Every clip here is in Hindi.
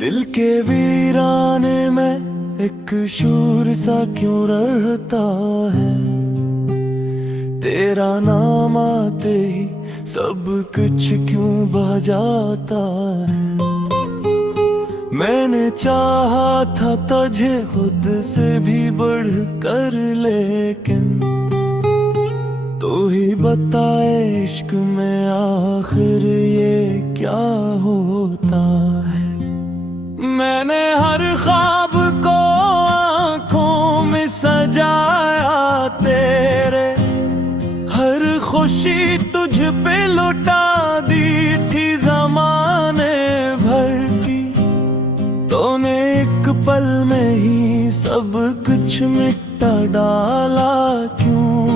दिल के वीराने में एक शूर सा क्यों रहता है, तेरा नाम आते ही सब कुछ क्यों बह जाता है। मैंने चाहा था तुझे खुद से भी बढ़ कर, लेकिन तू ही बताए इश्क में आखिर ये क्या होता है। मैंने हर ख्वाब को आँखों में सजाया तेरे, हर खुशी तुझ पे लुटा दी थी ज़माने भर की। तूने एक पल में ही सब कुछ मिटा डाला क्यों।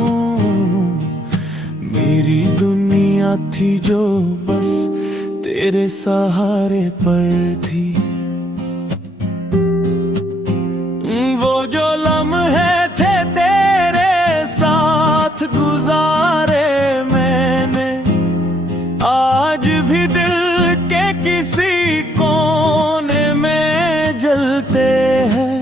मेरी दुनिया थी जो बस तेरे सहारे पर थी। वो जो लम्हे थे तेरे साथ गुजारे मैंने, आज भी दिल के किसी कोने में जलते हैं।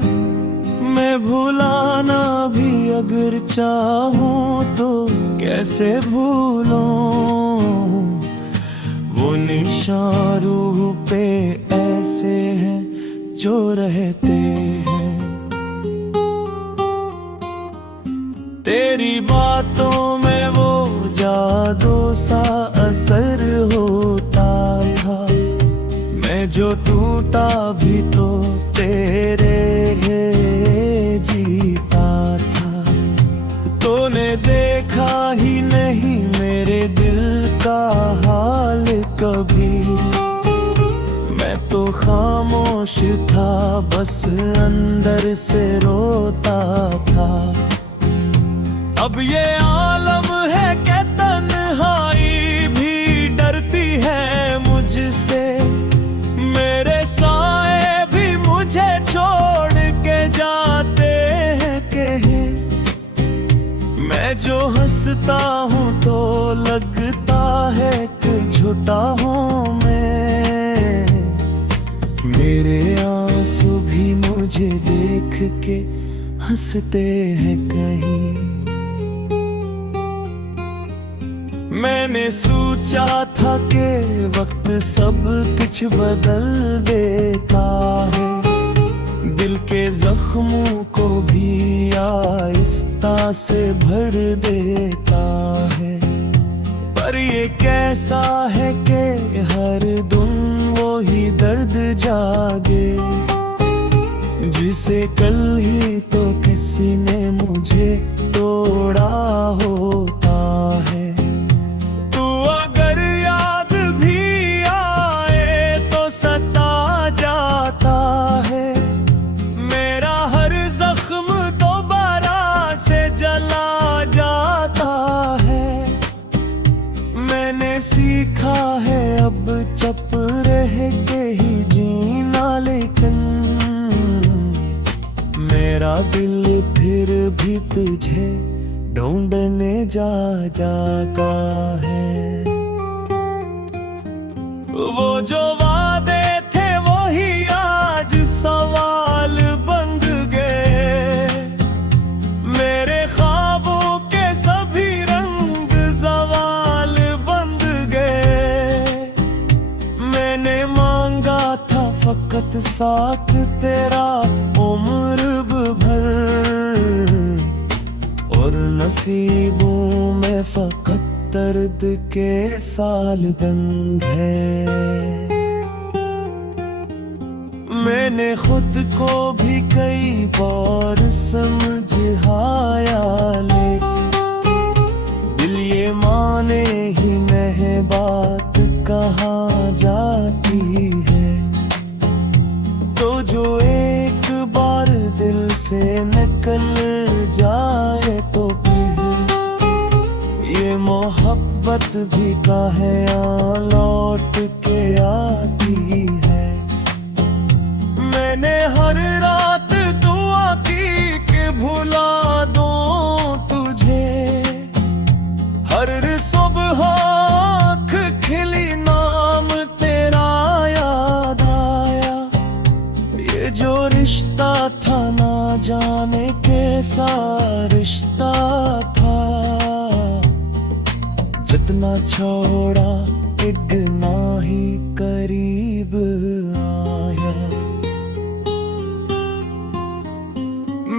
मैं भुलाना भी अगर चाहूं तो कैसे भूलूं, वो निशान रूह पे ऐसे हैं जो रहते हैं। तेरी बातों में वो जादू सा असर होता था। मैं जो टूटा भी तो तेरे जीता था। तूने देखा ही नहीं मेरे दिल का हाल कभी, मैं तो खामोश था बस अंदर से रोता था। अब ये आलम है कि तन्हाई भी डरती है मुझसे, मेरे साए भी मुझे छोड़ के जाते हैं कहीं। मैं जो हंसता हूँ तो लगता है कि झूठा हूँ मैं। मेरे आंसू भी मुझे देख के हंसते हैं कहीं। मैंने सोचा था कि वक्त सब कुछ बदल देता है, दिल के जख्मों को भी आहिस्ता से भर देता है। पर ये कैसा है कि हर दिन वो ही दर्द जागे, जिसे कल ही तो किसी ने मुझे तोड़ा होता है। सीखा है अब चुप रह के ही जीना, लेकिन मेरा दिल फिर भी तुझे ढूंढने जागा है। वो जो वादे थे वो ही आज सवाल बन गए, मेरे ख्वाबों के सभी रंग सवाल बन गए। मैंने मांगा था फकत साथ तेरा उम्र भर, और नसीबों में फकत दर्द के साल बन गए। मैंने खुद को भी कई बार समझाया, लेकिन दिल ये माने ही नहीं बात कहाँ जाती है। तो जो एक बार दिल से निकल जाए तो फिर ये मोहब्बत भी काहे लौट के आती है। मैंने हर रात दुआ की कि भुला जो रिश्ता था ना जाने कैसा रिश्ता था, जितना छोड़ा इतना ही करीब आया।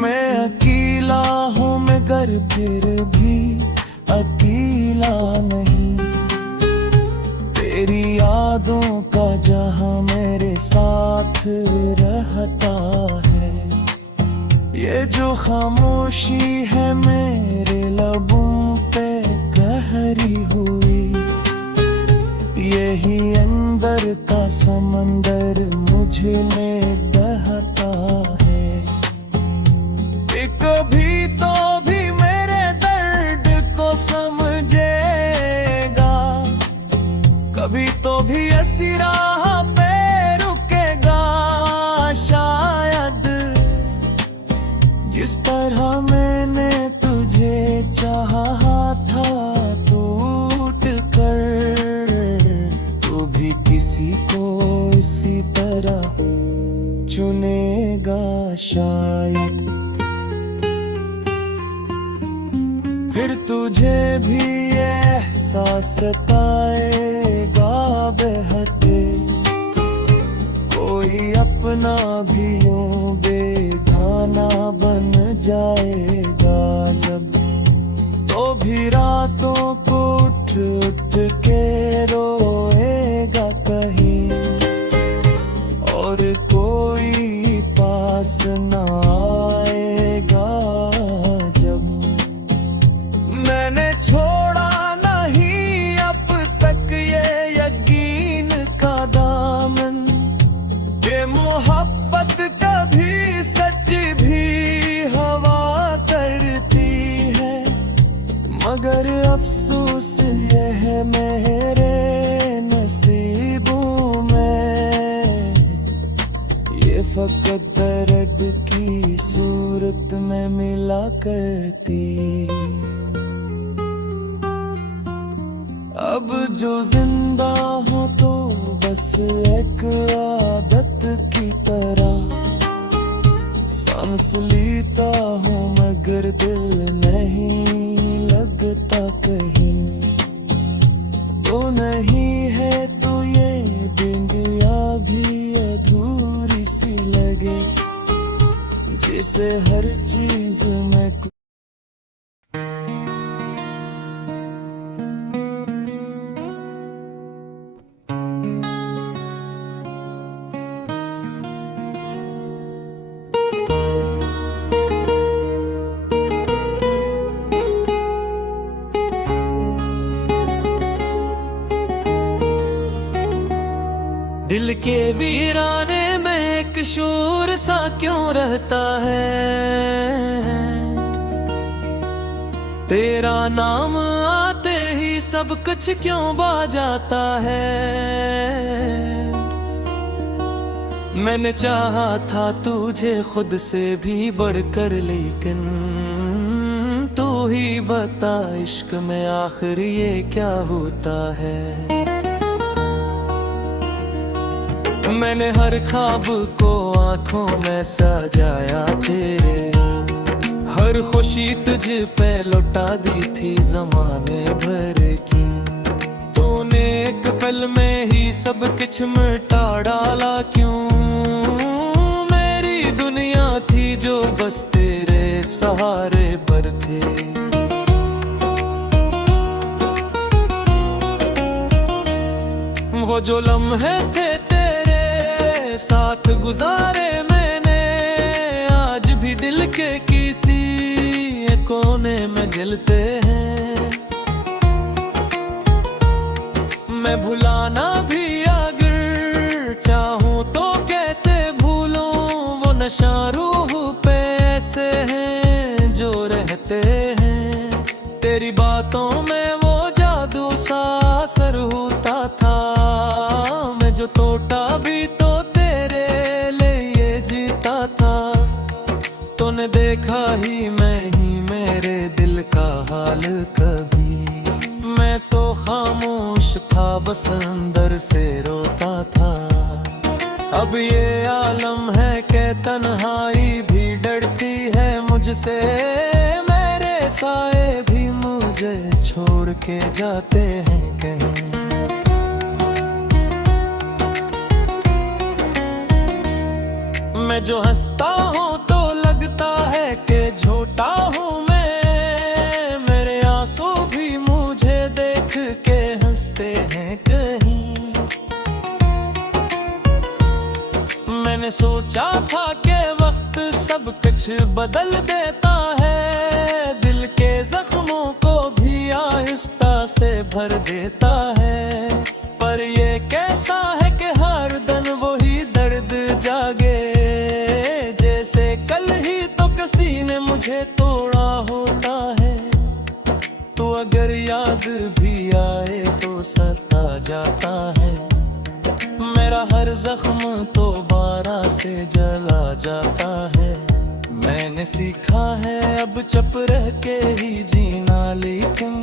मैं अकेला हूँ मगर फिर भी अकेला नहीं। तेरी यादों का जहां मेरे साथ रहता है, ये जो खामोशी है मेरे लबों पे गहरी हुई, यही अंदर का समंदर मुझे ले बहता है। कभी तो भी मेरे दर्द को समझेगा, कभी तो भी ऐसी राह पे रुकेगा शायद, जिस तरह मैंने तुझे चाहा था टूट कर, तू भी किसी को इसी तरह चुनेगा शायद। फिर तुझे भी ये एहसास सताएगा बेहते, कोई अपना भी यूं बेगाना बन जाएगा जब, तो भी रातों को उठ उठ के रोएगा कहीं, और कोई पास ना आएगा जब। मैंने छोड़ा नहीं अब तक ये यकीन का दामन, ये मोहब्बत कभी सच भी हवा करती है, मगर अफसोस ये है मेरे नसीबों में, ये फकत दर्द की सूरत में मिला करती। अब जो जिंदा हो तो बस एक आदत की तरह सांस लेता हूँ, मगर दिल नहीं लगता कहीं। तो नहीं है तो ये बिंदिया भी अधूरी सी लगे, जिसे हर चीज में दिल के वीराने में एक शोर सा क्यों रहता है, तेरा नाम आते ही सब कुछ क्यों बा जाता है। मैंने चाहा था तुझे खुद से भी बढ़कर, लेकिन तू ही बता इश्क में आखिर ये क्या होता है। मैंने हर ख्वाब को आंखों में सजाया तेरे, हर खुशी तुझ पे लौटा दी थी जमाने भर की। तूने एक पल में ही सब कुछ मिटा डाला क्यों, मेरी दुनिया थी जो बस तेरे सहारे पर थे। वो जो लम्हे थे साथ गुजारे मैंने, आज भी दिल के किसी कोने में जलते हैं। मैं भुलाना भी अगर चाहूँ तो कैसे भूलूं, वो नशा रूह पे ऐसे हैं जो रहते हैं। तेरी बातों में वो जादू सा असर होता था, मैं जो टूटा भी तो तूने देखा ही मैं ही मेरे दिल का हाल कभी। मैं तो खामोश था बस अंदर से रोता था, अब ये आलम है कैसे तन्हाई भी डरती है मुझसे, मेरे साए भी मुझे छोड़ के जाते हैं कहीं। मैं जो हंसता हूँ तो लगता है कि झूठा हूँ मैं, मेरे आंसू भी मुझे देख के हंसते हैं कहीं। मैंने सोचा था कि वक्त सब कुछ बदल देता है, दिल के जख्मों को भी आहिस्ता से भर देता है। पर ये कैसा है कि हर दिन वही दर्द जागे, जैसे कल ही तो किसी ने मुझे तोड़ा होता है। तो अगर याद भी आए तो सता जाता है, मेरा हर जख्म तो बारा से जला जाता है। मैंने सीखा है अब चुप रह के ही जीना, लेकिन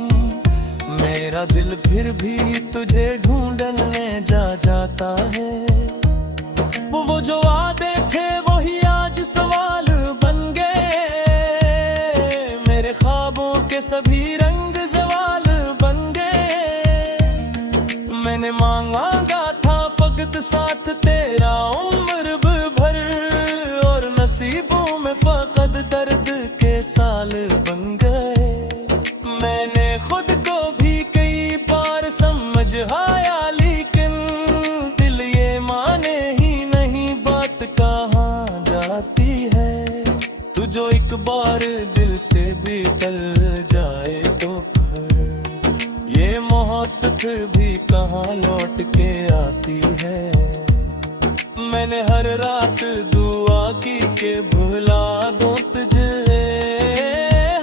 मेरा दिल फिर भी तुझे ढूंढने जाता है। वो जो वादे थे वही आज सवाल बन गए, मेरे ख्वाबों के सभी रंग सवाल बन गए। मैंने मांगा था फकत साथ तेरा उम्र भर, और नसीबों में फकत दर्द के साल बन गए। मैंने खुद को भी कई बार समझाया, लेकिन दिल ये माने ही नहीं बात कहाँ जाती है। तू जो एक बार दिल से भी टल जाए तो फिर ये मोहब्बत फिर भी कहाँ लौट के आती है। मैंने हर रात दुआ की के भुला दूं तुझे,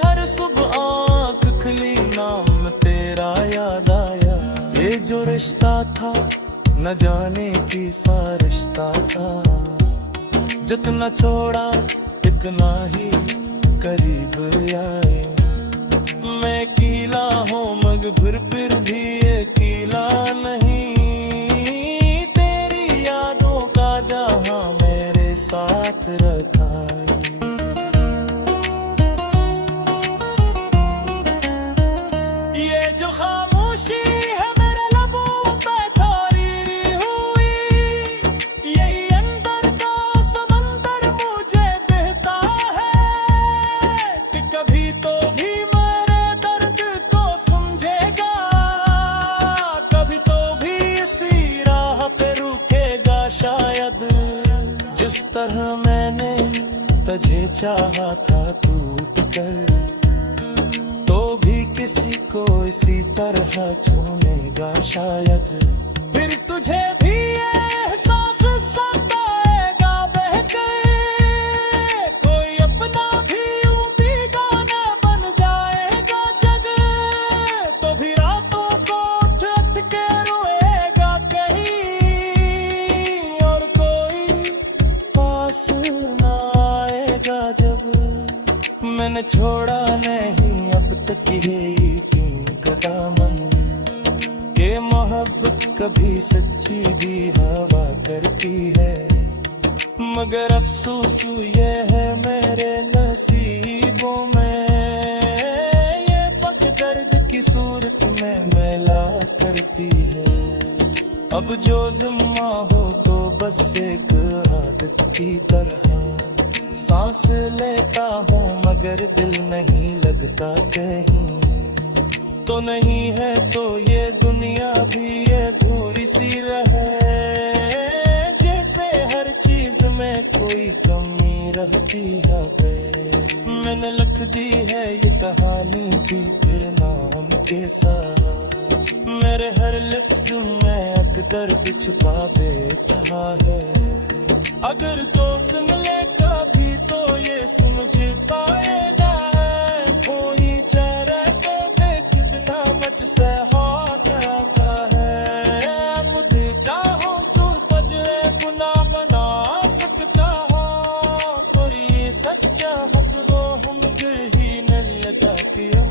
हर सुबह आँख खुली नाम तेरा याद आया। ये जो रिश्ता था न जाने किसा रिश्ता था, जितना छोड़ा इतना ही करीब आए। मैं कीला हूँ मगर फिर भी ये कीला नहीं, तेरी यादों का जहां मेरे साथ रखा है। ये जो खामोशी है मेरे लबों पे थोड़ी हुई, यही अंदर का समंदर मुझे कहता है कि कभी तो भी मेरे दर्द को समझेगा, कभी तो भी इसी राह पे रुकेगा शायद। जिस तरह मैंने तुझे चाहा था टूट कर, तो भी किसी को इसी तरह छूनेगा शायद। फिर तुझे भी एहसास सताएगा बहकर, कोई अपना भी यूं बेगाना बन जाएगा जग। तो भी रातों को उठ उठ के रोएगा कहीं, और कोई पास ना आएगा जब। मैंने छोड़ा नहीं अब तक ये यकीन का दामन, के मोहब्बत कभी सच्ची भी हवा करती है। मगर अफसोस ये है मेरे नसीबों में, ये फक दर्द की सूरत में मैला करती है। अब जो जिम्मा हो तो बस एक आदत की तरह सांस लेता हूँ, मगर दिल नहीं लगता कहीं। तो नहीं है तो ये दुनिया भी ये अधूरी सी रहे, जैसे हर चीज में कोई कमी रहती है। मैंने लिख दी है ये कहानी भी फिर नाम के साथ, मेरे हर लफ्ज में एक दर्द छुपा बैठा है। अगर तो सुन ले कभी तो ये समझ पाएगा, कोई चेहरे को देख कितना मुझसे हाथ आता है। मुझे चाहो तू बजरे गुना बना सकता हो, पर ये सच्चा हक तो हम ही न लगा किया।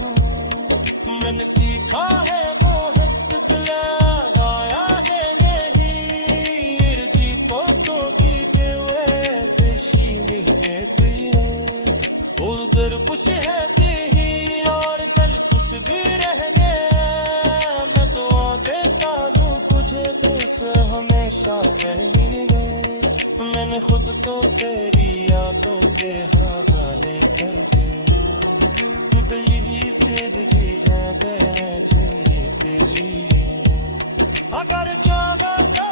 मैंने सीखा है मोहब्बत लगाया है नहीं, जी पोतों की देवे पेशी खुश है ही और कल खुश भी रहने। मैं दुआ देता हूँ तुझे दोस्त हमेशा रहिए। मैंने खुद तो तेरी यादों के हवाले कर दे। खुद यही जिंदगी है चाहिए तेरे लिए। अगर चाहा तो